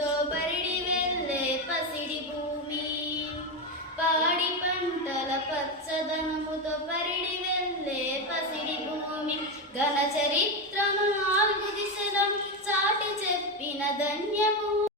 చరిత్రముతో పరిడి వెళ్ళే పసిడి భూమి, పాడి పంటల పచ్చదనముతో పరిడి వెళ్ళే పసిడి భూమి, ఘన చరిత్రను 4 దిశలను చాటి చెప్పిన ధన్య భూమి.